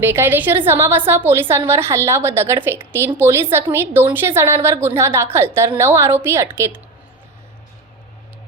बेकायदेशीर जमावाचा पोलिसांवर हल्ला व दगडफेक. तीन पोलीस जखमी दोनशे जणांवर गुन्हा दाखल तर नऊ आरोपी अटकेत.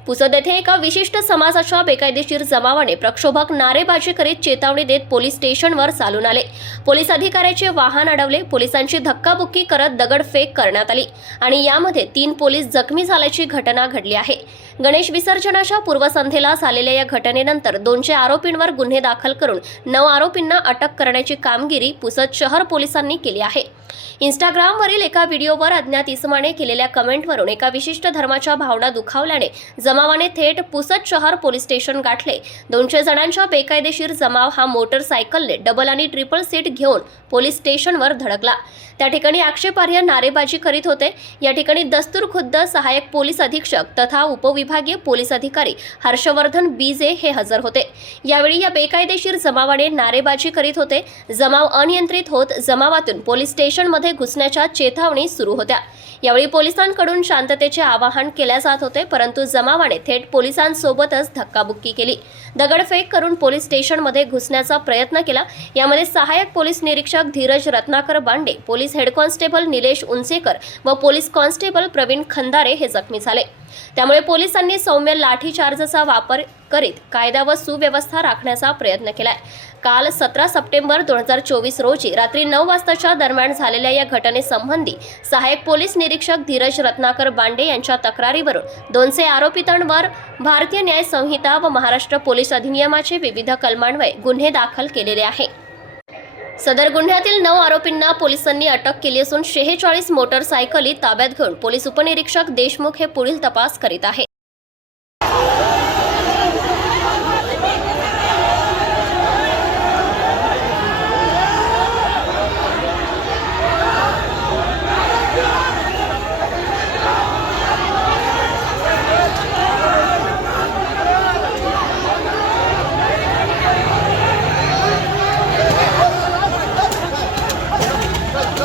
पुसद येथे एका विशिष्ट समाजाच्या बेकायदेशीर जमावाने प्रक्षोभक नारेबाजी करीत चेतावणी देत पोलीस स्टेशनवर चालून आले. पोलीस अधिकाऱ्याचे वाहन अडवले. पोलिसांची धक्काबुक्की करत दगडफेक करण्यात आली आणि यामध्ये तीन पोलीस जखमी झाल्याची घटना घडली आहे. गणेश विसर्जनाच्या पूर्वसंध्येला झालेल्या या घटनेनंतर दोनशे आरोपींवर गुन्हे दाखल करून नऊ आरोपींना अटक करण्याची कामगिरी पुसद शहर पोलिसांनी केली आहे. इंस्टाग्रामवरील एका व्हिडिओवर अज्ञात इसमाने केलेल्या कमेंटवरून एका विशिष्ट धर्माच्या भावना दुखावल्याने जमावाने थेट पुसद शहर पोलीस स्टेशन गाठले. दोनशे जणांच्या बेकायदेशीर जमाव हा मोटरसायकलने डबल आणि ट्रिपल सीट घेऊन पोलीस स्टेशनवर धडकला. त्या ठिकाणी आक्षेपार्ह नारेबाजी करीत होते. या ठिकाणी दस्तूर खुद्द सहाय्यक पोलीस अधीक्षक तथा उपविभागीय पोलीस अधिकारी हर्षवर्धन बीजे हे हजर होते. यावेळी या बेकायदेशीर जमावाने नारेबाजी करीत होते. जमाव अनियंत्रित होत जमावातून पोलीस स्टेशन स्टेशनमध्ये घुसण्याच्या चेतावणी सुरू होत्या. यावेळी पोलिसांकडून शांततेचे आवाहन केले जात होते परंतु जमावाने थेट पोलिसांसोबतच धक्काबुक्की केली. दगडफेक करून पोलीस स्टेशनमध्ये घुसण्याचा प्रयत्न केला. यामध्ये सहाय्यक पोलीस निरीक्षक Dheeraj Ratnakar Bande police head constable Nilesh Unchekar व पोलीस कॉन्स्टेबल प्रवीण खंदारे हे जखमी झाले. त्यामुळे पोलिसांनी सौम्य लाठीचार्जचा वापर करीत कायदा व सुव्यवस्था राखण्याचा प्रयत्न केलाय. काल सतरा सप्टेंबर दोन हजार चोवीस रोजी रात्री नऊ वाजताच्या दरम्यान झालेल्या या घटनेसंबंधी सहाय्यक पोलीस निरीक्षक धीरज रत्नाकर बांडे यांच्या तक्रारीवरून दोनशे आरोपितांवर भारतीय न्याय संहिता व महाराष्ट्र पोलीस अधिनियमाचे विविध कलमान्वये गुन्हे दाखल केलेले आहे. सदर गुन्ह्यातील नऊ आरोपींना पोलिसांनी अटक केली असून शेहेचाळीस मोटरसायकली ताब्यात घेऊन पोलीस उपनिरीक्षक देशमुख हे पुढील तपास करीत आहे.